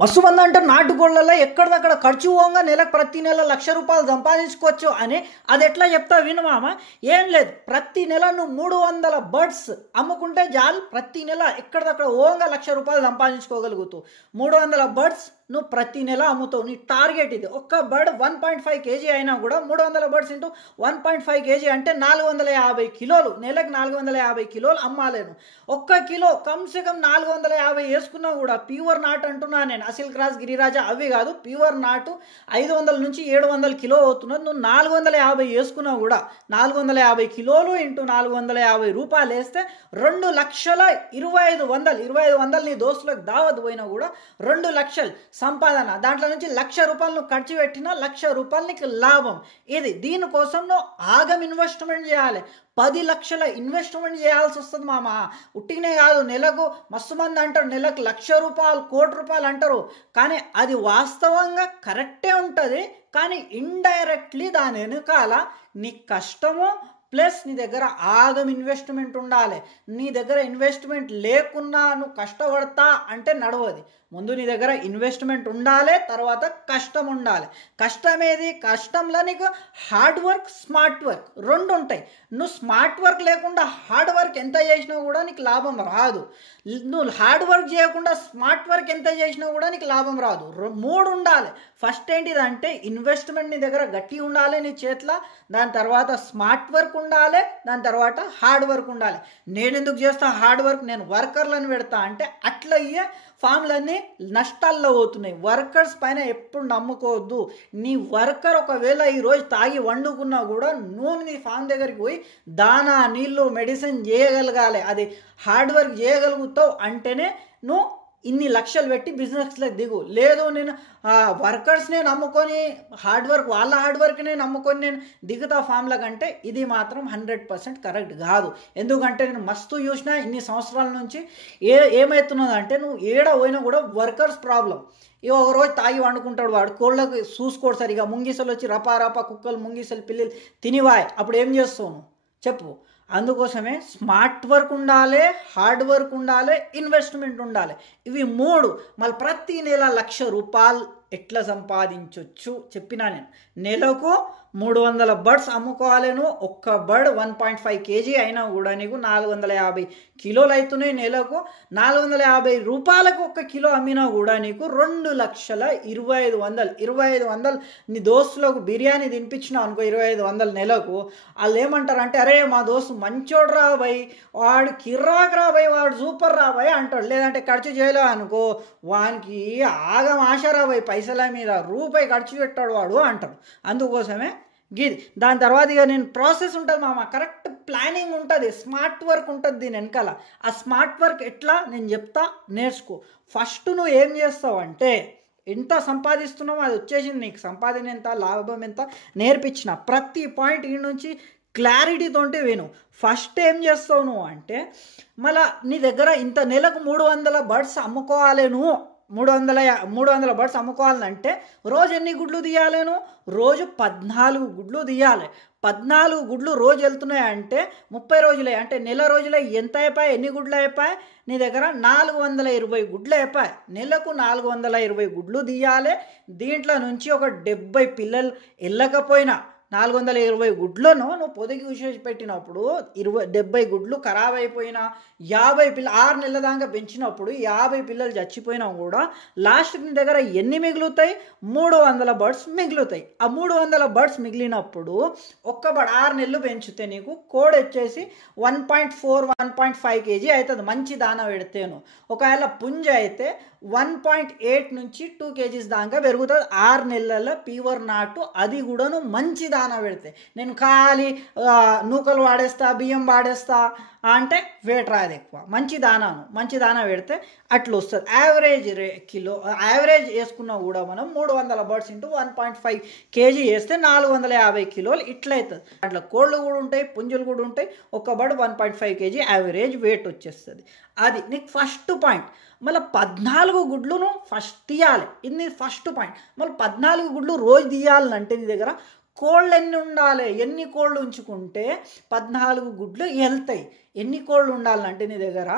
మస్తు మంది అంటారు నాటుకోళ్లలో ఎక్కడిదక్కడ ఖర్చు పోగా నెలకు ప్రతి నెల ₹1,00,000 సంపాదించుకోవచ్చు అని. అది ఎట్లా చెప్తా విను మామ. ఏం లేదు, ప్రతి నెల నువ్వు 300 బర్డ్స్ అమ్ముకుంటే చాలు, ప్రతి నెల ఎక్కడిదక్కడ ఓంగా ₹1,00,000 సంపాదించుకోగలుగుతావు. 300 బర్డ్స్ నువ్వు ప్రతి నెల అమ్ముతావు. నీ టార్గెట్ ఇది. ఒక్క బర్డ్ 1.5 kg అయినా కూడా 300 బర్డ్స్ ఇంటూ 1.5 kg అంటే 450 కిలోలు. నెలకు 450 కిలోలు అమ్మాలేను. ఒక్క కిలో కమ్సే కమ్ 450 వేసుకున్నా కూడా ప్యూర్ నాటు అంటున్నా నేను, అసిల్ క్రాస్ గిరిరాజా అవి కాదు, ప్యూర్ నాటు 500 నుంచి 700 కిలో అవుతున్నది. నువ్వు 450 వేసుకున్నా కూడా 450 కిలోలు ఇంటూ ₹450 వేస్తే 2,25,100 నీ దోస్తులకు దావత్ పోయినా కూడా 2 లక్షలు సంపాదన. దాంట్లో నుంచి ₹1,00,000 నువ్వు ఖర్చు పెట్టినా ₹1,00,000 నీకు లాభం. ఇది దీనికోసం నువ్వు ఆగం ఇన్వెస్ట్మెంట్ చేయాలి. 10 లక్షల ఇన్వెస్ట్మెంట్ చేయాల్సి వస్తుంది మామ. ఉట్టినే కాదు, నెలకు మస్తు మంది అంటారు నెలకు ₹1,00,000 ₹1,00,00,000 అంటారు. కానీ అది వాస్తవంగా కరెక్టే ఉంటుంది. కానీ ఇండైరెక్ట్లీ దాని వెనుకాల నీ కష్టము ప్లస్ నీ దగ్గర ఆగం ఇన్వెస్ట్మెంట్ ఉండాలి. నీ దగ్గర ఇన్వెస్ట్మెంట్ లేకున్నా నువ్వు కష్టపడతా అంటే నడవది. ముందు నీ దగ్గర ఇన్వెస్ట్మెంట్ ఉండాలి, తర్వాత కష్టం ఉండాలి. కష్టమేది? కష్టంలో నీకు హార్డ్ వర్క్ స్మార్ట్ వర్క్ రెండు ఉంటాయి. నువ్వు స్మార్ట్ వర్క్ లేకుండా హార్డ్ వర్క్ ఎంత చేసినా కూడా నీకు లాభం రాదు. నువ్వు హార్డ్ వర్క్ చేయకుండా స్మార్ట్ వర్క్ ఎంత చేసినా కూడా నీకు లాభం రాదు. మూడు ఉండాలి. ఫస్ట్ ఏంటిదంటే ఇన్వెస్ట్మెంట్ నీ దగ్గర గట్టి ఉండాలి నీ చేతిలో, దాని తర్వాత స్మార్ట్ వర్క్ ఉండాలి, దాని తర్వాత హార్డ్ వర్క్ ఉండాలి. నేను ఎందుకు చేస్తా హార్డ్ వర్క్, నేను వర్కర్లను పెడతా అంటే అట్లా అయ్యే ఫామ్లన్నీ నష్టాల్లో పోతున్నాయి. వర్కర్స్ పైన ఎప్పుడు నమ్ముకోవద్దు. నీ వర్కర్ ఒకవేళ ఈరోజు తాగి వండుకున్నా కూడా నువ్వు నీ ఫామ్ దగ్గరికి పోయి దానా నీళ్ళు మెడిసిన్ చేయగలగాలి. అది హార్డ్ వర్క్ చేయగలుగుతావు అంటేనే నువ్వు ఇన్ని లక్షలు పెట్టి బిజినెస్లోకి దిగు. లేదు నేను వర్కర్స్నే నమ్ముకొని వాళ్ళ హార్డ్ వర్క్నే నమ్ముకొని నేను దిగుతా ఫామ్ల కంటే ఇది మాత్రం 100% కరెక్ట్ కాదు. ఎందుకంటే నేను మస్తు చూసినా ఇన్ని సంవత్సరాల నుంచి ఏమవుతున్నదంటే నువ్వు ఏడ పోయినా కూడా వర్కర్స్ ప్రాబ్లం. ఒక రోజు తాగి వండుకుంటాడు, వాడు కోళ్ళకి చూసుకోడు సరిగా, ముంగిసలు వచ్చి రపా కుక్కలు ముంగిసలు పిల్లలు తినివాయి. అప్పుడు ఏం చేస్తావు నువ్వు చెప్పు? అందుకోసమే స్మార్ట్ వర్క్ ఉండాలి, హార్డ్ వర్క్ ఉండాలి, ఇన్వెస్ట్మెంట్ ఉండాలి. ఇవి మూడు. మళ్ళీ ప్రతి నెల ₹1,00,000 ఎట్లా సంపాదించవచ్చు చెప్పినా నేను. నెలకు 300 బర్డ్స్ అమ్ముకోవాలి. నువ్వు ఒక్క బర్డ్ 1.5 kg అయినా కూడా నీకు 450 కిలోలు అవుతున్నాయి. నెలకు ₹450 ఒక్క కిలో అమ్మినా కూడా నీకు 2,25,100 నీ దోస్తులకు బిర్యానీ తినిపించినావు అనుకో 2,500 నెలకు. వాళ్ళు ఏమంటారంటే అరే మా దోస్తు మంచోడు రా భయ్, వాడు కిర్రాక్ రా భయ్, వాడు సూపర్ రా భయ్ అంటాడు. లేదంటే ఖర్చు చేయలేవు అనుకో వానికి ఆగం ఆశ రా భయ్, పైసల మీద రూపాయి ఖర్చు పెట్టాడు వాడు అంటాడు. అందుకోసమే గిది. దాని తర్వాత ఇక నేను ప్రాసెస్ ఉంటుంది మామ, కరెక్ట్ ప్లానింగ్ ఉంటుంది, స్మార్ట్ వర్క్ ఉంటుంది దీని వెనకాల. ఆ స్మార్ట్ వర్క్ ఎట్లా నేను చెప్తా, నేర్చుకో. ఫస్ట్ నువ్వు ఏం చేస్తావు అంటే ఎంత సంపాదిస్తున్నావు అది వచ్చేసింది నీకు, సంపాదన ఎంత లాభం ఎంత నేర్పించిన ప్రతి పాయింట్ ఈ నుంచి క్లారిటీతోంటే విను. ఫస్ట్ ఏం చేస్తావు నువ్వు అంటే మళ్ళీ నీ దగ్గర ఇంత నెలకు 300 బర్డ్స్ అమ్ముకోవాలి. నువ్వు 300 బర్డ్స్ అమ్ముకోవాలంటే రోజు ఎన్ని గుడ్లు తీయాలేను? రోజు 14 గుడ్లు తీయాలి. 14 గుడ్లు రోజు వెళ్తున్నాయంటే 30 రోజులే, అంటే నెల రోజులే ఎంత అయిపోయాయి? ఎన్ని గుడ్లు అయిపోయాయి నీ దగ్గర? 420 గుడ్లు అయిపోయాయి. నెలకు 420 గుడ్లు తీయాలి. దీంట్లో నుంచి ఒక 70 పిల్లలు వెళ్ళకపోయినా 420 గుడ్లను నువ్వు పొదిగి చూసి పెట్టినప్పుడు 70 గుడ్లు ఖరాబ్ అయిపోయినా, 50 పిల్లలు 6 నెలల దాకా పెంచినప్పుడు 50 పిల్లలు చచ్చిపోయినా కూడా లాస్ట్కి నీ దగ్గర ఎన్ని మిగులుతాయి? 300 బర్డ్స్ మిగులుతాయి. ఆ 300 బర్డ్స్ మిగిలినప్పుడు ఒక్క బర్డ్ 6 నెలలు పెంచితే నీకు కోడ్ వచ్చేసి 1.4-1.5 kg అవుతుంది మంచి దానా పెడితేను. ఒకవేళ పుంజ అయితే 1.8 నుంచి 2 kg దాకా పెరుగుతుంది 6 నెలల ప్యూర్ నాటు. అది కూడా నువ్వు మంచి దానా పెడితే. నేను ఖాళీ నూకలు వాడేస్తా, బియ్యం వాడేస్తా అంటే వెయిట్ రాదు ఎక్కువ. మంచి దానా పెడితే అట్లా వస్తుంది. యావరేజ్ వేసుకున్నా కూడా మనం 300 బర్డ్స్ ఇంటూ 1.5 kg వేస్తే 450 కిలోలు ఇట్లా అవుతుంది. అట్లా కోళ్ళు కూడా ఉంటాయి, పుంజులు కూడా ఉంటాయి. ఒక బర్డ్ 1.5 kg యావరేజ్ వెయిట్ వచ్చేస్తుంది. అది నీకు ఫస్ట్ పాయింట్. మళ్ళీ 14 గుడ్లును ఫస్ట్ తీయాలి. ఇది ఫస్ట్ పాయింట్. మళ్ళీ 14 గుడ్లు రోజు తీయాలంటే నీ దగ్గర కోళ్ళు ఎన్ని ఉండాలి? ఎన్ని కోళ్ళు ఉంచుకుంటే 14 గుడ్లు వెళ్తాయి? ఎన్ని కోళ్ళు ఉండాలంటే నీ దగ్గర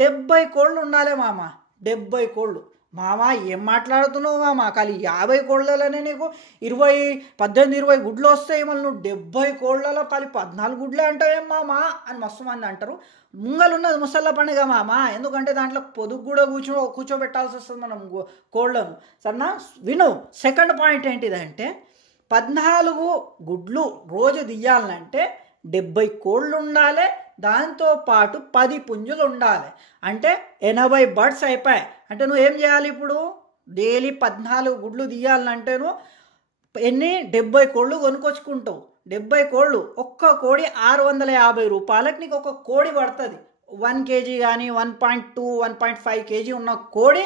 70 కోళ్ళు ఉండాలి మామ. 70 కోళ్ళు మామ ఏం మాట్లాడుతున్నావు మామ, ఖాళీ 50 కోళ్ళలోనే నీకు 18-20 గుడ్లు వస్తాయి, మళ్ళీ నువ్వు 70 కోళ్ళలో ఖాళీ 14 గుడ్లే అంటావేం మామ అని మస్తు మంది అంటారు. ముంగలున్నది ముసళ్ళ పండుగ మామ, ఎందుకంటే దాంట్లో పొదుగు కూడా కూర్చోబెట్టాల్సి వస్తుంది మనం కోళ్ళను. సరేనా, విను. సెకండ్ పాయింట్ ఏంటిదంటే 14 గుడ్లు రోజు తీయాలంటే 70 కోళ్ళు ఉండాలి, దాంతోపాటు 10 పుంజులు ఉండాలి. అంటే 80 బర్డ్స్ అయిపోయాయి. అంటే నువ్వు ఏం చేయాలి ఇప్పుడు, డైలీ 14 గుడ్లు తీయాలంటే నువ్వు 70 కోళ్ళు కొనుక్కొచ్చుకుంటావు. 70 కోళ్ళు, ఒక్క కోడి 650 రూపాయలకు నీకు ఒక కోడి పడుతుంది. 1 కేజీ కానీ 1.2 1.5 కేజీ ఉన్న కోడి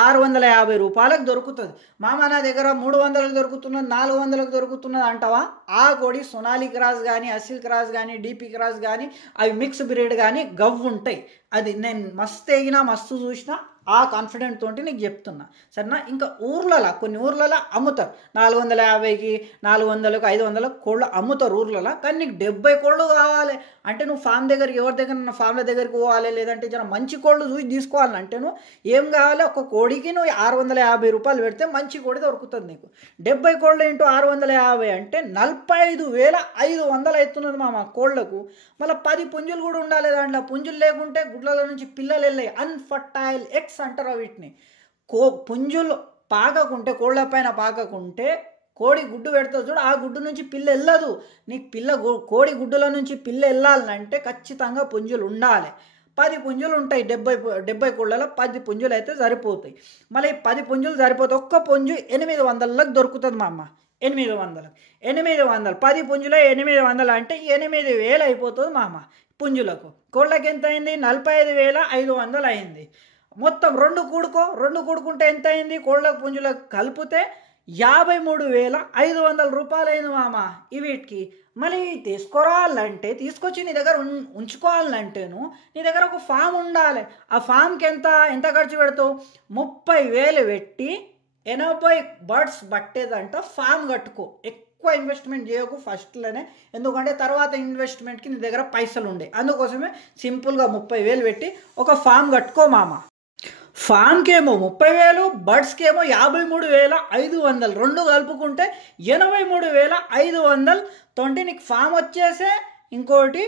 650 రూపాయలకు దొరుకుతుంది. మామ నా దగ్గర 300లకు దొరుకుతున్నది, 400లకు దొరుకుతున్నది అంటావా? ఆ కోడి సొనాలి క్రాస్ కానీ, అసిల్ క్రాస్ కానీ, డీపీ క్రాస్ కానీ, అవి మిక్స్ బ్రీడ్ కానీ గవ్వు ఉంటాయి. అది నేను మస్తు ఎగినా మస్తు చూసినా, ఆ కాన్ఫిడెంట్ తోటి నీకు చెప్తున్నా. సరేనా, ఇంకా ఊర్లలో కొన్ని ఊర్లలో అమ్ముతారు 450కి 400కు 500లకు కోళ్ళు అమ్ముతారు ఊర్లలో. కానీ నీకు 70 కోళ్ళు కావాలి అంటే నువ్వు ఫామ్ దగ్గరికి, ఎవరి దగ్గర ఫామ్ల దగ్గరికి పోవాలి, లేదంటే జర మంచి కోళ్ళు చూసి తీసుకోవాలంటే నువ్వు ఏం కావాలి, ఒక కోడికి నువ్వు 650 రూపాయలు పెడితే మంచి కోడి దొరుకుతుంది నీకు. 70 కోళ్ళు ఇంటూ 650 అంటే 45,500 అవుతున్నది మామ కోళ్లకు. మళ్ళీ 10 పుంజులు కూడా ఉండాలి దాంట్లో. పుంజులు లేకుంటే గుడ్లలో నుంచి పిల్లలు వెళ్ళాయి, అన్ఫర్టైల్ ఎగ్స్ అంటారు వీటిని. పుంజులు పాకకుంటే, కోళ్ళ పైన పాకకుంటే కోడి గుడ్డు పెడుతుంది చూడు, ఆ గుడ్డు నుంచి పిల్ల వెళ్ళదు. నీకు కోడి గుడ్డుల నుంచి పిల్ల వెళ్ళాలంటే ఖచ్చితంగా పుంజులు ఉండాలి. 10 పుంజులు ఉంటాయి. 70 కోళ్ళలో 10 పుంజులు అయితే సరిపోతాయి. మళ్ళీ 10 పుంజులు సరిపోతాయి. ఒక్క పుంజు 800లకు దొరుకుతుంది మా అమ్మ. 800 10 పుంజులో 800 అంటే 8,000 అయిపోతుంది మా అమ్మ పుంజులకు. కోళ్ళకి ఎంత అయింది? 45,500 అయింది. మొత్తం 2 కూడుకుంటే ఎంత అయింది? కోళ్ళకు పుంజులకు కలిపితే 53,500 రూపాయలు అయింది మామ వీటికి. మళ్ళీ తీసుకురావాలంటే, తీసుకొచ్చి నీ దగ్గర ఉంచుకోవాలంటేను నీ దగ్గర ఒక ఫామ్ ఉండాలి. ఆ ఫామ్కి ఎంత ఖర్చు పెడతావు? 30,000 పెట్టి 80 బర్డ్స్ పట్టేదంట ఫామ్ కట్టుకో. ఎక్కువ ఇన్వెస్ట్మెంట్ చేయకు ఫస్ట్లోనే, ఎందుకంటే తర్వాత ఇన్వెస్ట్మెంట్కి నీ దగ్గర పైసలు ఉండే. అందుకోసమే సింపుల్గా 30,000 పెట్టి ఒక ఫామ్ కట్టుకో మామ. ఫామ్కేమో 30,000, బర్డ్స్కేమో 53,500, 2 కలుపుకుంటే 83,500 తోటి నీకు ఫామ్ వచ్చేసే. ఇంకోటి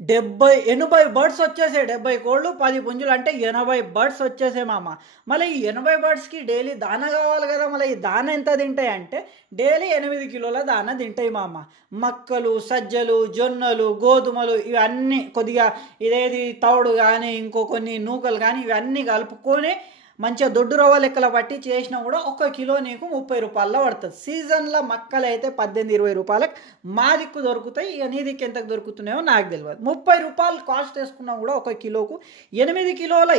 80 బర్డ్స్ వచ్చేసాయి. 70 కోళ్ళు 10 పుంజులు అంటే 80 బర్డ్స్ వచ్చేసాయి మామ. మళ్ళీ ఈ 80 బర్డ్స్కి డైలీ దానా కావాలి కదా. మళ్ళీ ఈ దానా ఎంత తింటాయి అంటే డైలీ 8 కిలోల దానా తింటాయి మామ. మక్కలు, సజ్జలు, జొన్నలు, గోధుమలు ఇవన్నీ కొద్దిగా ఇదేది తౌడు కానీ ఇంకో కొన్ని నూకలు కానీ ఇవన్నీ కలుపుకొని మంచిగా దొడ్డు రవ్వ లెక్కల పట్టి చేసినా కూడా 1 కిలో నీకు 30 రూపాయల్లో పడుతుంది. సీజన్లో మక్కలు అయితే 18-20 రూపాయలకు మా దిక్కు దొరుకుతాయి. ఇక నీ దిక్కు ఎంత దొరుకుతున్నాయో నాకు తెలియదు. 30 రూపాయలు కాస్ట్ వేసుకున్నా కూడా 1 కిలోకు 8 కిలోలు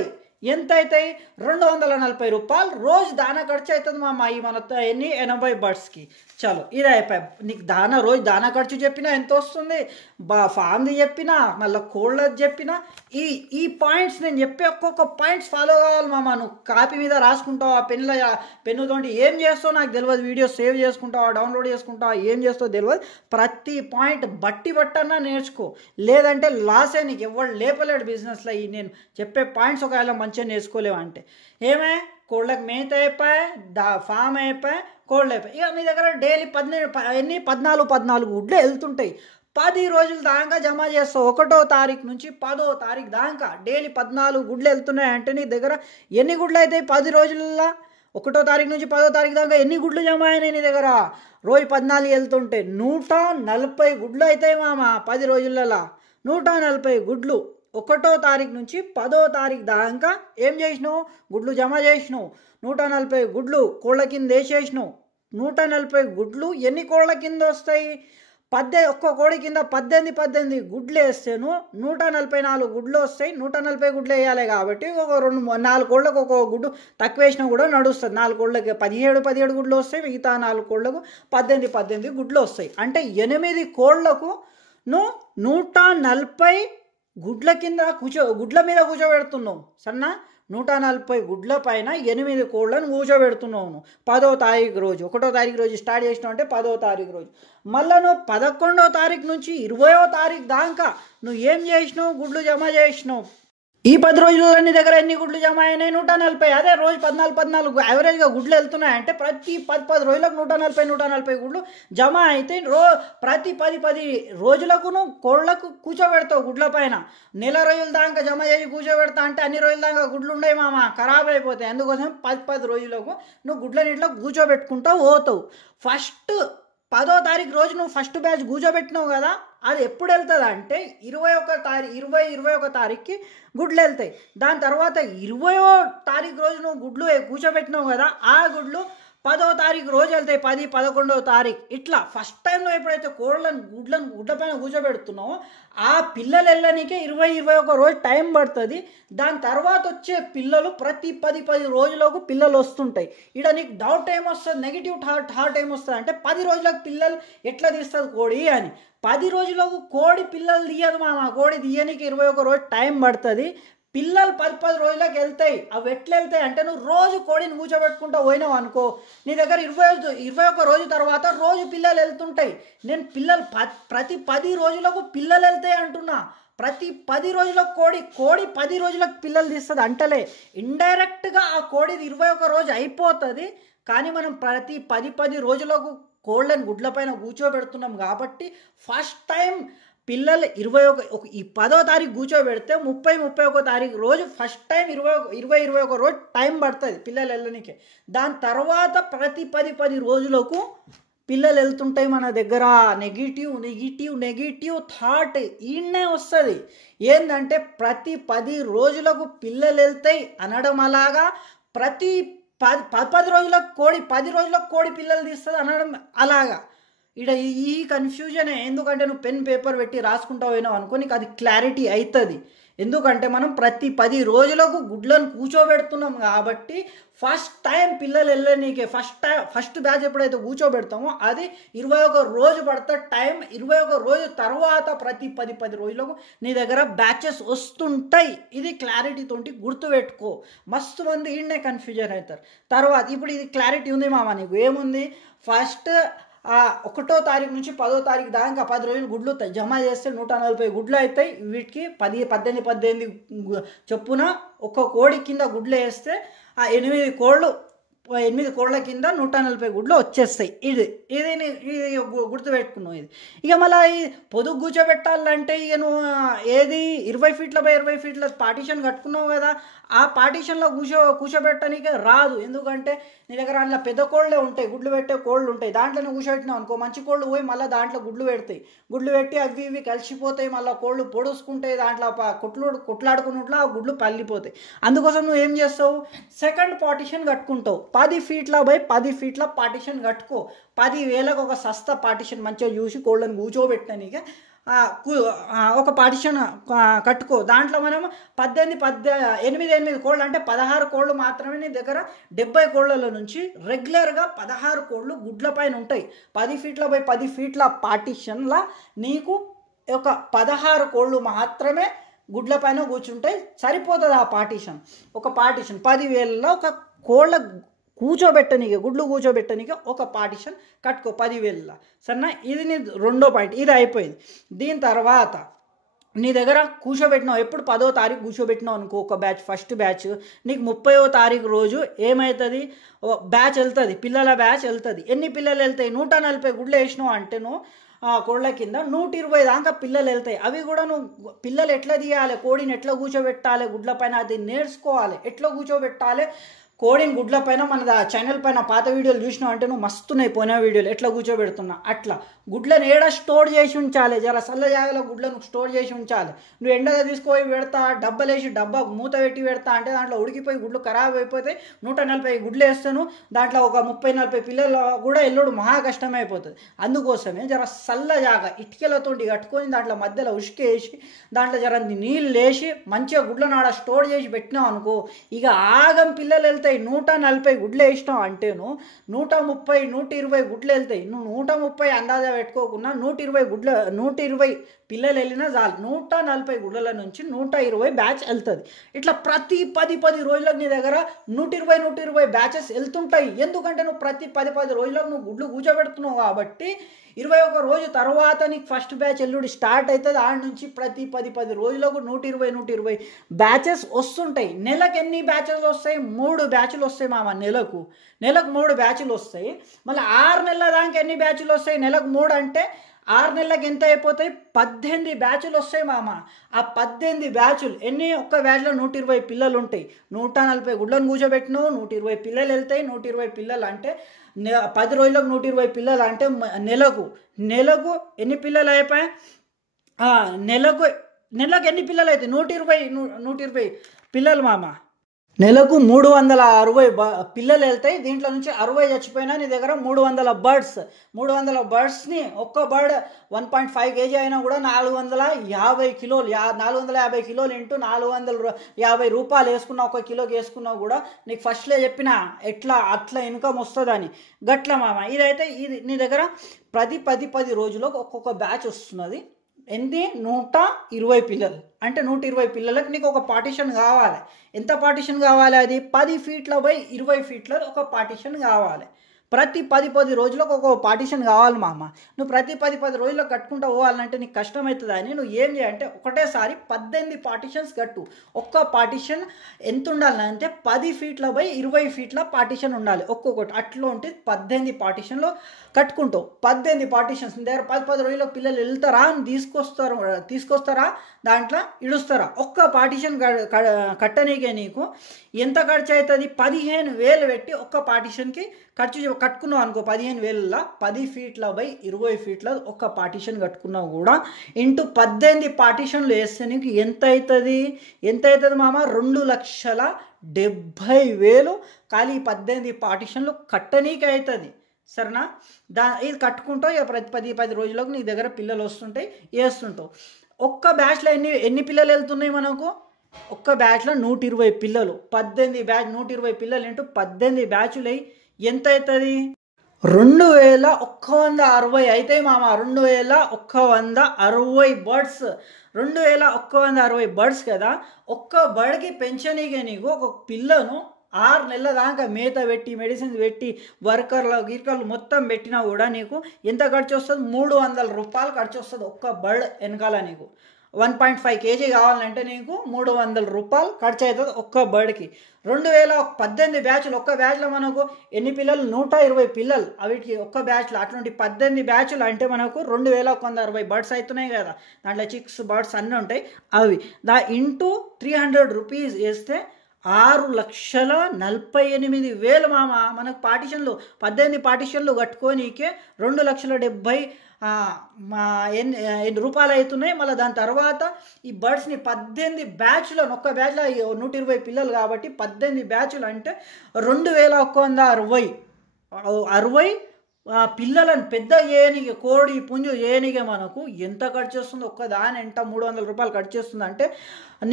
ఎంత అవుతాయి? 240 రూపాయలు రోజు దానా ఖర్చు అవుతుంది మా ఈ మన 80 బర్డ్స్కి. చలో ఇది అయిపోయి. నీకు రోజు దానా ఖర్చు చెప్పినా ఎంత వస్తుంది, ఫామ్ది చెప్పినా, మళ్ళీ కోళ్ళది చెప్పినా, ఈ పాయింట్స్ నేను చెప్పే ఒక్కొక్క పాయింట్స్ ఫాలో కావాలి మామ. నువ్వు కాపీ మీద రాసుకుంటావా, పెన్నుతోటి ఏం చేస్తావు నాకు తెలియదు. వీడియో సేవ్ చేసుకుంటావా, డౌన్లోడ్ చేసుకుంటావా, ఏం చేస్తావో తెలియదు. ప్రతి పాయింట్ బట్టన్నా నేర్చుకో, లేదంటే లాసే. నీకు ఎవరు లేపలేడు బిజినెస్లో. నేను చెప్పే పాయింట్స్ ఒకవేళ మంచిగా నేర్చుకోలేవు అంటే ఏమే, కోళ్ళకి మేత అయిపోయి, ఫామ్ అయిపోయి, కోళ్ళు అయిపోయి. ఇక మీ దగ్గర డైలీ 14 గుడ్లు వెళ్తుంటాయి. 10 రోజుల దాకా జమ చేస్తావు. 1వ తారీఖు నుంచి 10వ తారీఖు దాకా డైలీ 14 గుడ్లు వెళ్తున్నాయి అంటే నీ దగ్గర ఎన్ని గుడ్లు అవుతాయి 10 రోజుల్లో? 1వ తారీఖు నుంచి 10వ తారీఖు దాకా ఎన్ని గుడ్లు జమ అయినాయి నీ దగ్గర? రోజు 14 వెళ్తుంటే 140 గుడ్లు అవుతాయి మామ 10 రోజులలో. 140 గుడ్లు 1వ తారీఖు నుంచి 10వ తారీఖు దాకా ఏం చేసినావు? గుడ్లు జమ చేసినావు. 140 గుడ్లు కోళ్ళ కింద వేసేసినావు. 140 గుడ్లు ఎన్ని కోళ్ళ కింద వస్తాయి? ఒక్క కోడి కింద 18 గుడ్లు వేస్తేను 144 గుడ్లు వస్తాయి. 140 గుడ్లు వేయాలి కాబట్టి ఒక 4 కోళ్ళకు ఒక గుడ్డు తక్కువ వేసినా కూడా నడుస్తుంది. 4 కోళ్ళకి 17 గుడ్లు వస్తాయి. మిగతా 4 కోళ్ళకు 18 గుడ్లు వస్తాయి. అంటే 8 కోళ్లకు నువ్వు 140 గుడ్ల మీద కూర్చోబెడుతున్నావు. సన్నా 140 గుడ్ల పైన 8 కోళ్ళను కూర్చోబెడుతున్నావు 10వ తారీఖు రోజు. 1వ తారీఖు రోజు స్టార్ట్ చేసినావు అంటే 10వ తారీఖు రోజు. మళ్ళీ నువ్వు 11వ తారీఖు నుంచి 20వ తారీఖు దాకా నువ్వు ఏం చేసినావు? గుడ్లు జమ చేసినావు. ఈ 10 రోజుల్లో నీ దగ్గర ఎన్ని గుడ్లు జమ అయినాయి? 140. అదే రోజు 14 యావరేజ్గా గుడ్లు వెళ్తున్నాయంటే ప్రతి 10 రోజులకు 140 గుడ్లు జమ అయితే ప్రతి 10 రోజులకు నువ్వు కోళ్ళకు కూర్చోబెడతావు గుడ్ల పైన. నెల రోజుల దాకా జమ చేసి కూర్చోబెడతా అంటే అన్ని రోజుల దాకా గుడ్లు ఉండవు మామ, ఖరాబ్ అయిపోతాయి. అందుకోసం 10 రోజులకు నువ్వు గుడ్లని ఇట్లా కూర్చోబెట్టుకుంటూ పోతావు. ఫస్ట్ 10వ తారీఖు రోజు నువ్వు ఫస్ట్ బ్యాచ్ కూర్చోబెట్టినావు కదా, అది ఎప్పుడు వెళ్తుంది అంటే 21 తారీఖుకి గుడ్లు వెళ్తాయి. దాని తర్వాత 20వ తారీఖు రోజు నువ్వు గుడ్లు కూర్చోబెట్టినావు కదా, ఆ గుడ్లు 10వ తారీఖు రోజు వెళ్తాయి, 10, 11వ తారీఖు. ఇట్లా ఫస్ట్ టైంలో ఎప్పుడైతే గుడ్ల పైన కూర్చోబెడుతున్నావో ఆ పిల్లలు వెళ్ళడానికే 20-21 రోజు టైం పడుతుంది. దాని తర్వాత వచ్చే పిల్లలు ప్రతి 10 రోజులకు పిల్లలు వస్తుంటాయి. ఇక్కడ నీకు డౌట్ ఏమొస్తుంది, నెగిటివ్ థాట్ ఏమొస్తుంది అంటే 10 రోజులకు పిల్లలు ఎట్లా తీస్తుంది కోడి అని. 10 రోజులకు కోడి పిల్లలు తీయదు మామ, కోడి తీయనికి 21 రోజు టైం పడుతుంది. పిల్లలు 10 రోజులకు వెళ్తాయి. అవి ఎట్లా వెళ్తాయి అంటే నువ్వు రోజు కోడిని కూర్చోబెట్టుకుంటూ పోయినావు అనుకో, నీ దగ్గర 21 రోజు తర్వాత రోజు పిల్లలు వెళ్తుంటాయి. నేను ప్రతి 10 రోజులకు పిల్లలు వెళ్తాయి అంటున్నా. ప్రతి 10 రోజులకు కోడి 10 రోజులకు పిల్లలు తీస్తుంది అంటలే, ఇండైరెక్ట్గా ఆ కోడిది 21 రోజు అయిపోతుంది. కానీ మనం ప్రతి 10 రోజులకు కోళ్ళని గుడ్ల పైన కూర్చోబెడుతున్నాం కాబట్టి ఫస్ట్ టైం పిల్లలు 10వ తారీఖు కూర్చోబెడితే 30-31 తారీఖు రోజు ఫస్ట్ టైం 21 రోజు టైం పడుతుంది పిల్లలు వెళ్ళడానికి. దాని తర్వాత ప్రతి 10 రోజులకు పిల్లలు వెళ్తుంటాయి మన దగ్గర. నెగిటివ్ థాట్ ఈయనే వస్తుంది. ఏంటంటే ప్రతి 10 రోజులకు పిల్లలు వెళ్తాయి అనడం అలాగా, ప్రతి 10 రోజులకు 10 రోజులకు కోడి పిల్లలు తీస్తుంది అనడం అలాగా. ఇక్కడ ఈ కన్ఫ్యూజనే. ఎందుకంటే నువ్వు పెన్ పేపర్ పెట్టి రాసుకుంటా పోయినావు అనుకో, నీకు అది క్లారిటీ అవుతుంది. ఎందుకంటే మనం ప్రతి 10 రోజులకు గుడ్లను కూర్చోబెడుతున్నాం కాబట్టి ఫస్ట్ టైం పిల్లలు వెళ్ళనీకే ఫస్ట్ బ్యాచ్ ఎప్పుడైతే కూర్చోబెడతామో అది 21 రోజు పడుతుంది టైం. 21 రోజు తర్వాత ప్రతి 10 రోజులకు నీ దగ్గర బ్యాచెస్ వస్తుంటాయి. ఇది క్లారిటీతోటి గుర్తుపెట్టుకో. మస్తు మంది ఈడనే కన్ఫ్యూజన్ అవుతారు. తర్వాత ఇప్పుడు ఇది క్లారిటీ ఉంది మామ నీకు. ఏముంది, ఫస్ట్ 1వ తారీఖు నుంచి 10వ తారీఖు దాకా 10 రోజులు గుడ్లు జమ చేస్తే 140 గుడ్లు అవుతాయి. వీటికి 18 చొప్పున ఒక్క కోడి కింద గుడ్లు వేస్తే ఆ 8 కోళ్ళ కింద 140 గుడ్లు వచ్చేస్తాయి. ఇది గుర్తుపెట్టుకున్నావు. ఇది ఇక మళ్ళీ పొదుగు కూర్చోబెట్టాలంటే ఇక నువ్వు ఏది 20 ఫీట్ల బై 20 ఫీట్ల పార్టీషన్ కట్టుకున్నావు కదా, ఆ పార్టీషన్లో కూర్చోబెట్టడానికి రాదు. ఎందుకంటే నీ దగ్గర అందులో పెద్ద కోళ్ళే ఉంటాయి, గుడ్లు పెట్టే కోళ్ళు ఉంటాయి. దాంట్లోనే కూర్చోబెట్టినావు అనుకో, మంచి కోళ్ళు పోయి మళ్ళీ దాంట్లో గుడ్లు పెడతాయి. గుడ్లు పెట్టి అవి ఇవి కలిసిపోతాయి, మళ్ళీ కోళ్ళు పొడుచుకుంటాయి, దాంట్లో కొట్లాడుకున్నట్లు ఆ గుడ్లు పల్లిపోతాయి. అందుకోసం నువ్వు ఏం చేస్తావు, సెకండ్ పార్టీషన్ కట్టుకుంటావు. 10 ఫీట్ల బై 10 ఫీట్ల పార్టీషన్ కట్టుకో. 10,000కు ఒక సస్తా పార్టీషన్ మంచిగా చూసి కోళ్ళని కూర్చోబెట్టినీక ఒక పార్టీషన్ కట్టుకో. దాంట్లో మనం 8 కోళ్ళు అంటే 16 కోళ్ళు మాత్రమే నీ దగ్గర 70 కోళ్ళలో నుంచి రెగ్యులర్గా 16 కోళ్ళు గుడ్ల పైన ఉంటాయి. 10 ఫీట్ల బై 10 ఫీట్ల పార్టీషన్లా నీకు ఒక 16 కోళ్ళు మాత్రమే గుడ్ల పైన కూర్చుంటాయి, సరిపోతుంది ఆ పార్టీషన్. ఒక పార్టీషన్ 10,000లో ఒక కోళ్ళ కూర్చోబెట్టనీకి గుడ్లు కూర్చోబెట్టనీకి ఒక పార్టీషన్ కట్టుకో 10,000. సరేనా, ఇది నీ రెండో పాయింట్. ఇది అయిపోయింది. దీని తర్వాత నీ దగ్గర కూర్చోబెట్టినావు, ఎప్పుడు 10వ తారీఖు కూర్చోబెట్టినావు అనుకో ఒక బ్యాచ్, ఫస్ట్ బ్యాచ్ నీకు 30వ తారీఖు రోజు ఏమవుతుంది, బ్యాచ్ వెళ్తుంది, పిల్లల బ్యాచ్ వెళ్తుంది. ఎన్ని పిల్లలు వెళ్తాయి, 140 గుడ్లు వేసినావు అంటే నువ్వు కోళ్ళ కింద 120 దాకా పిల్లలు వెళ్తాయి. అవి కూడా నువ్వు పిల్లలు ఎట్లా తీయాలి, కోడిని ఎట్లా కూర్చోబెట్టాలి గుడ్ల పైన అది నేర్చుకోవాలి. ఎట్లా కూర్చోబెట్టాలి కోడిని గుడ్ల పైన మన ఛానల్ పైన పాత వీడియోలు చూసినావు అంటే నువ్వు మస్తున్నాయి పోయిన వీడియోలు ఎట్లా కూర్చోబెడుతున్నా. అట్లా గుడ్లను ఏడ స్టోర్ చేసి ఉంచాలి, జర సల్ల జాగలో గుడ్లను స్టోర్ చేసి ఉంచాలి. నువ్వు ఎండగా తీసుకుపోయి పెడతా, డబ్బాలేసి డబ్బా మూత పెట్టి పెడతా అంటే దాంట్లో ఉడికిపోయి గుడ్లు ఖరాబ్ అయిపోతాయి. 140 గుడ్లు వేస్తాను, దాంట్లో ఒక 30-40 పిల్లలు కూడా ఎల్లుడు మహా కష్టమైపోతుంది. అందుకోసమే జర సల్ల జాగ ఇటుకలతోటి కట్టుకొని దాంట్లో మధ్యలో ఉసుకేసి దాంట్లో జర నీళ్ళు వేసి మంచిగా గుడ్లను ఆడ స్టోర్ చేసి పెట్టినావు అనుకో, ఇక ఆగం పిల్లలు వెళ్తే వెళ్తాయి. 140 గుడ్లు వేసినావు అంటేను 130 120 గుడ్లు వెళ్తాయి. నువ్వు 130 అందాజా పెట్టుకోకుండా 120 పిల్లలు వెళ్ళినా చాలు 140 గుడ్ల నుంచి 120 బ్యాచ్ వెళ్తుంది. ఇట్లా ప్రతి 10 రోజులకు నీ దగ్గర 120 బ్యాచెస్ వెళ్తుంటాయి. ఎందుకంటే నువ్వు ప్రతి 10 రోజులకు నువ్వు గుడ్లు కూర్చోబెడుతున్నావు కాబట్టి 21 రోజు తర్వాత నీకు ఫస్ట్ బ్యాచ్ ఎల్లుడి స్టార్ట్ అవుతుంది. ఆడ నుంచి ప్రతి 10 రోజులకు 120 బ్యాచెస్ వస్తుంటాయి. నెలకు ఎన్ని బ్యాచెస్ వస్తాయి? 3 బ్యాచ్లు వస్తాయి మామ. నెలకు 3 బ్యాచ్లు వస్తాయి. మళ్ళీ 6 నెలల దాకా ఎన్ని బ్యాచ్లు వస్తాయి? నెలకు 3 అంటే 6 నెలలకు ఎంత అయిపోతాయి? 18 బ్యాచ్లు వస్తాయి మామ. ఆ 18 బ్యాచ్లు ఎన్ని? ఒక్క బ్యాచ్లో 120 పిల్లలు ఉంటాయి. 140 గుడ్లను కూర్చోబెట్టినావు, 120 పిల్లలు వెళ్తాయి. 120 పిల్లలు అంటే 10 రోజులకు 120 పిల్లలు అంటే నెలకు ఎన్ని పిల్లలు అయిపోయాయి? నెలకు ఎన్ని పిల్లలు అవుతాయి? 120 పిల్లలు మామ. నెలకు 360 పిల్లలు వెళ్తాయి. దీంట్లో నుంచి 60 చచ్చిపోయినా నీ దగ్గర 300 బర్డ్స్ని ఒక్క బర్డ్ 1.5 kg అయినా కూడా 450 కిలోలు 450 కిలోలు ఇంటూ 450 రూపాయలు వేసుకున్నావు. 1 కిలోకి వేసుకున్నావు కూడా నీకు ఫస్ట్లో చెప్పిన అట్లా ఇన్కమ్ వస్తుందని. గట్ల మామ. ఇదైతే ఇది నీ దగ్గర ప్రతి 10 రోజులకు ఒక్కొక్క బ్యాచ్ వస్తున్నది. ఎన్ని? 120 పిల్లలు అంటే 120 పిల్లలకు నీకు ఒక పార్టీషన్ కావాలి. ఎంత పార్టీషన్ కావాలి? అది 10 ఫీట్ల బై 20 ఫీట్ల ఒక పార్టీషన్ కావాలి. ప్రతి 10 రోజులకు ఒక పార్టీషన్ కావాలి మామ. నువ్వు ప్రతి 10 రోజులకు కట్టుకుంటూ పోవాలంటే నీకు కష్టమవుతుంది అని నువ్వు ఏం చేయాలంటే ఒకటేసారి 18 పార్టీషన్స్ కట్టు. ఒక్క పార్టీషన్ ఎంత ఉండాలంటే 10 ఫీట్ల బై 20 ఫీట్ల పార్టీషన్ ఉండాలి ఒక్కొక్కటి. అట్లా ఉంటే 18 పార్టీషన్లో కట్టుకుంటావు. 18 పార్టీషన్స్ దగ్గర 10 రోజుల్లో పిల్లలు వెళ్తారా అని తీసుకొస్తారా దాంట్లో ఇడుస్తారా? ఒక్క పార్టీషన్ కట్టనీకే నీకు ఎంత ఖర్చు అవుతుంది? 15,000 పెట్టి ఒక్క పార్టీషన్కి కట్టుకున్నావు అనుకో. 15,000 10 ఫీట్ల బై 20 ఫీట్ల ఒక్క పార్టీషన్ కట్టుకున్నావు కూడా ఇంటూ 18 పార్టీషన్లు వేస్తే నీకు ఎంత అవుతుంది మామ? 2,70,000 ఖాళీ 18 పార్టీషన్లు కట్టనీకే అవుతుంది. సరేనా? ఇది కట్టుకుంటావు. ఇక ప్రతి 10 రోజులకు నీ దగ్గర పిల్లలు వస్తుంటాయి, వేస్తుంటావు. ఒక్క బ్యాచ్లో ఎన్ని పిల్లలు వెళ్తున్నాయి మనకు? ఒక్క బ్యాచ్లో 120 పిల్లలు. 120 పిల్లలు ఇంటూ 18 బ్యాచ్లు అయ్యి ఎంత అవుతుంది? 2,160 అవుతాయి మామ. 2,160 బర్డ్స్. 2,160 బర్డ్స్ కదా. ఒక్క బర్డ్కి పెంచనీకే నీకు ఒక పిల్లను 6 నెలల దాకా మేత పెట్టి మెడిసిన్స్ పెట్టి గిర్కర్లు మొత్తం పెట్టినా కూడా నీకు ఎంత ఖర్చు వస్తుంది? 300 రూపాయలు ఖర్చు వస్తుంది ఒక్క బర్డ్ వెనకాల. నీకు 1.5 kg కావాలంటే నీకు 300 రూపాయలు ఖర్చు అవుతుంది ఒక్క బర్డ్కి. 18 బ్యాచ్లు. ఒక్క బ్యాచ్లో మనకు ఎన్ని పిల్లలు? 120 పిల్లలు. వీటికి ఒక్క బ్యాచ్లో అట్లాంటి 18 బ్యాచ్లు అంటే మనకు 2,160 బర్డ్స్ అవుతున్నాయి కదా. దాంట్లో చిక్స్ బర్డ్స్ అన్నీ ఉంటాయి. అవి ఇంటూ 300 రూపీస్ వేస్తే 6,48,000 మామ. మనకు పార్టీషన్లు 18 పార్టీషన్లు కట్టుకోనీకే 2,70,000 రూపాయలు అవుతున్నాయి. మళ్ళీ దాని తర్వాత ఈ బర్డ్స్ని 18 బ్యాచ్లో ఒక్క బ్యాచ్లో 120 పిల్లలు కాబట్టి 18 బ్యాచ్లు అంటే 2,160 పిల్లలను పెద్ద చేయనికే కోడి పుంజు చేయనికే మనకు ఎంత ఖర్చు వస్తుంది? ఒక్క దాని ఎంత 300 రూపాయలు ఖర్చు వస్తుంది అంటే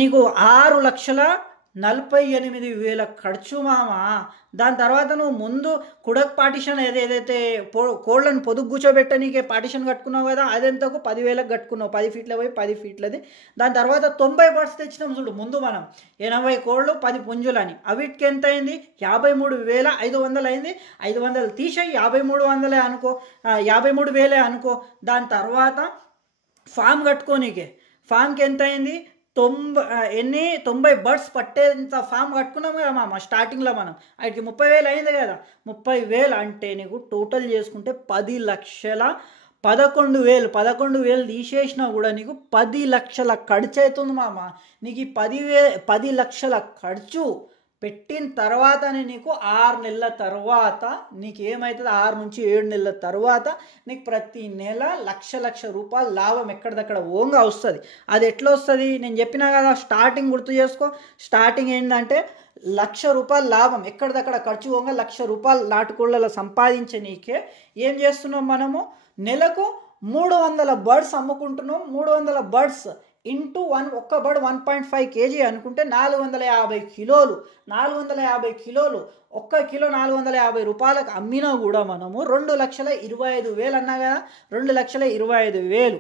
నీకు 6,48,000 ఖర్చు మామ. దాని తర్వాత నువ్వు ముందు కుడక్ పార్టీషన్ ఏదైతే కోళ్ళని పొదుగు కూర్చోబెట్టనీకే పార్టీషన్ కట్టుకున్నావు కదా, అదెంతకు 10,000 కట్టుకున్నావు. 10 ఫీట్ల పోయి 10 ఫీట్లది. దాని తర్వాత 90 బర్డ్స్ తెచ్చినాం చూడు ముందు మనం. 80 కోళ్ళు 10 పుంజులని. అవిటికి ఎంత అయింది? 53,500 అయింది. 500 తీసేయి 5300 అనుకో, 53,000 అనుకో. దాని తర్వాత ఫామ్ కట్టుకోనీకే ఫామ్కి ఎంత అయింది? 90 బర్డ్స్ పట్టేంత ఫామ్ కట్టుకున్నాం కదా మామ స్టార్టింగ్లో మనం. వాటికి 30,000 అయింది కదా. 30,000 అంటే నీకు టోటల్ చేసుకుంటే 10 లక్షల 11,000 తీసేసినా కూడా నీకు 10 లక్షల ఖర్చు అవుతుంది మామ. నీకు ఈ 10 లక్షల ఖర్చు పెట్టిన తర్వాతనే నీకు 6 నెలల తర్వాత నీకు ఏమవుతుంది? 6 నుంచి 7 నెలల తర్వాత నీకు ప్రతి నెల లక్ష రూపాయలు లాభం ఎక్కడిదక్కడ ఓంగా వస్తుంది. అది ఎట్లా వస్తుంది? నేను చెప్పినా కదా, స్టార్టింగ్ గుర్తు చేసుకో. స్టార్టింగ్ ఏంటంటే 1,00,000 రూపాయలు లాభం ఎక్కడిదక్కడ ఖర్చు ఓంగా 1,00,000 రూపాయలు నాటుకోళ్ళలో సంపాదించే నీకే ఏం చేస్తున్నాం మనము? నెలకు 300 బర్డ్స్ అమ్ముకుంటున్నాం. 300 బర్డ్స్ ఇంటూ ఒక్క బర్డ్ 1.5 kg అనుకుంటే 450 కిలోలు. 450 కిలోలు, ఒక్క కిలో 450 రూపాయలకు అమ్మినా కూడా మనము 2,25,000 అన్నా కదా, 2,25,000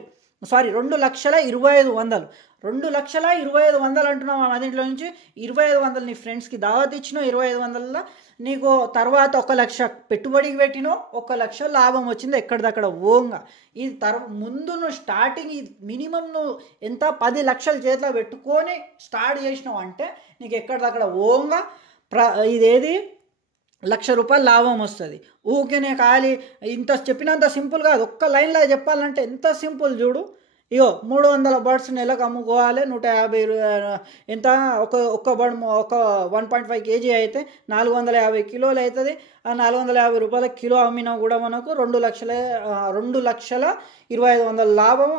సారీ 2,25,100, 2,25,100 అంటున్నాం. మా దీంట్లో నుంచి 2,500 నీ ఫ్రెండ్స్కి దావత్ ఇచ్చినావు, 2,500 నీకు తర్వాత 1,00,000 పెట్టుబడికి పెట్టినావు, 1,00,000 లాభం వచ్చింది ఎక్కడిదక్కడ ఓంగా. ఇది ముందు నువ్వు స్టార్టింగ్ మినిమం నువ్వు ఎంత 10 లక్షలు చేతిలో పెట్టుకొని స్టార్ట్ చేసినావు అంటే నీకు ఎక్కడిదక్కడ ఓంగా ఇదేది 1,00,000 రూపాయలు లాభం వస్తుంది. ఊకేనే ఖాళీ ఇంత చెప్పినంత సింపుల్ కాదు. ఒక్క లైన్లో చెప్పాలంటే ఎంత సింపుల్ చూడు. ఇగో 300 బర్డ్స్ నెలకు అమ్ముకోవాలి, 150 ఎంత ఒక్క బర్డ్ ఒక 1.5 kg అయితే 450 కిలోలు అవుతుంది. ఆ 450 రూపాయల కిలో అమ్మినా కూడా మనకు 2,25,100 లాభం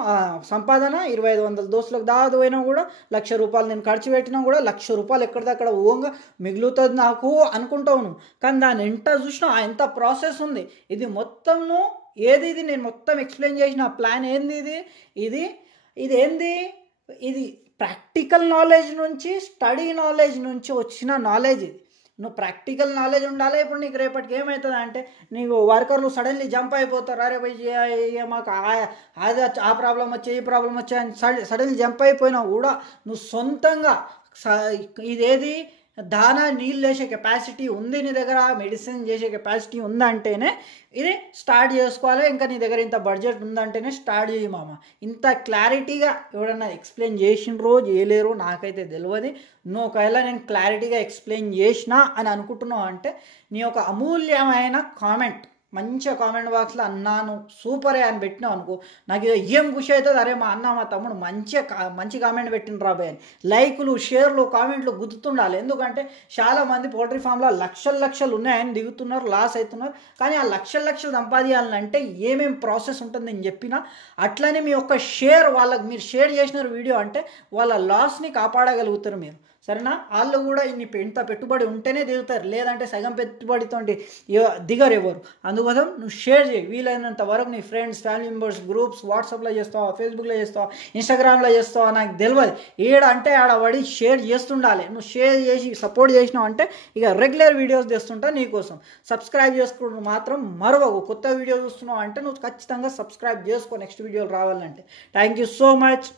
సంపాదన. 2,500 దోస్తులకు దాదాపు పోయినా కూడా 1,00,000 రూపాయలు నేను ఖర్చు పెట్టినా కూడా 1,00,000 రూపాయలు ఎక్కడిదక్కడ ఓంగా మిగులుతుంది నాకు అనుకుంటావు. కానీ దాన్ని ఎంత చూసినా ఎంత ప్రాసెస్ ఉంది. ఇది మొత్తము ఏది ఇది నేను మొత్తం ఎక్స్ప్లెయిన్ చేసిన ప్లాన్ ఏంది ఇది ఏంది ఇది ప్రాక్టికల్ నాలెడ్జ్ నుంచి, స్టడీ నాలెడ్జ్ నుంచి వచ్చిన నాలెడ్జ్ ఇది. నువ్వు ప్రాక్టికల్ నాలెడ్జ్ ఉండాలి. ఇప్పుడు నీకు రేపటికి ఏమవుతుంది అంటే నీకు వర్కర్లు సడన్లీ జంప్ అయిపోతారు. అరే భయ్ మాకు అది ఆ ప్రాబ్లం వచ్చే ఈ ప్రాబ్లం వచ్చే అని సడన్లీ జంప్ అయిపోయినా కూడా నువ్వు సొంతంగా ఇదేది దానా నీళ్ళు వేసే కెపాసిటీ ఉంది నీ దగ్గర, మెడిసిన్ చేసే కెపాసిటీ ఉందంటేనే ఇది స్టార్ట్ చేసుకోవాలి. ఇంకా నీ దగ్గర ఇంత బడ్జెట్ ఉందంటేనే స్టార్ట్ చేయి మామ. ఇంత క్లారిటీగా ఎవడన్నా ఎక్స్ప్లెయిన్ చేసినరో చేయలేరో నాకైతే తెలియదు. నువ్వు ఒకవేళ నేను క్లారిటీగా ఎక్స్ప్లెయిన్ చేసినా అని అనుకుంటున్నావు అంటే నీ యొక్క అమూల్యమైన కామెంట్ మంచిగా కామెంట్ బాక్స్లో అన్నాను సూపరే అని పెట్టినావు అనుకో, నాకు ఏం ఖుషి అవుతుంది. అరే మా అన్న మా తమ్ముడు మంచి కామెంట్ పెట్టిన రాబోయే అని. లైకులు, షేర్లు, కామెంట్లు గుర్తుండాలి. ఎందుకంటే చాలామంది పౌల్ట్రీ ఫామ్లో లక్షలు ఉన్నాయని దిగుతున్నారు, లాస్ అవుతున్నారు. కానీ ఆ లక్షలు సంపాదించాలంటే ఏమేమి ప్రాసెస్ ఉంటుంది నేను చెప్పిన. అట్లనే మీ యొక్క షేర్ వాళ్ళకి మీరు షేర్ చేసిన వీడియో అంటే వాళ్ళ లాస్ని కాపాడగలుగుతారు మీరు. సరేనా? వాళ్ళు కూడా ఇంత పెట్టుబడి ఉంటేనే దిగుతారు, లేదంటే సగం పెట్టుబడితో దిగరు ఎవరు. అందుకోసం నువ్వు షేర్ చేయి వీలైనంత వరకు. నీ ఫ్రెండ్స్, ఫ్యామిలీ మెంబర్స్, గ్రూప్స్, వాట్సాప్లో చేస్తావా, ఫేస్బుక్లో చేస్తావా, ఇన్స్టాగ్రామ్లో చేస్తావా నాకు తెలియదు. ఏడంటే ఆడబడి షేర్ చేస్తుండాలి. నువ్వు షేర్ చేసి సపోర్ట్ చేసినావు అంటే ఇక రెగ్యులర్ వీడియోస్ తెస్తుంటా నీకోసం. సబ్స్క్రైబ్ చేసుకోవడం మాత్రం మరవకు. కొత్త వీడియో చూస్తున్నావు అంటే నువ్వు ఖచ్చితంగా సబ్స్క్రైబ్ చేసుకో నెక్స్ట్ వీడియోలు రావాలంటే. Thank you so much.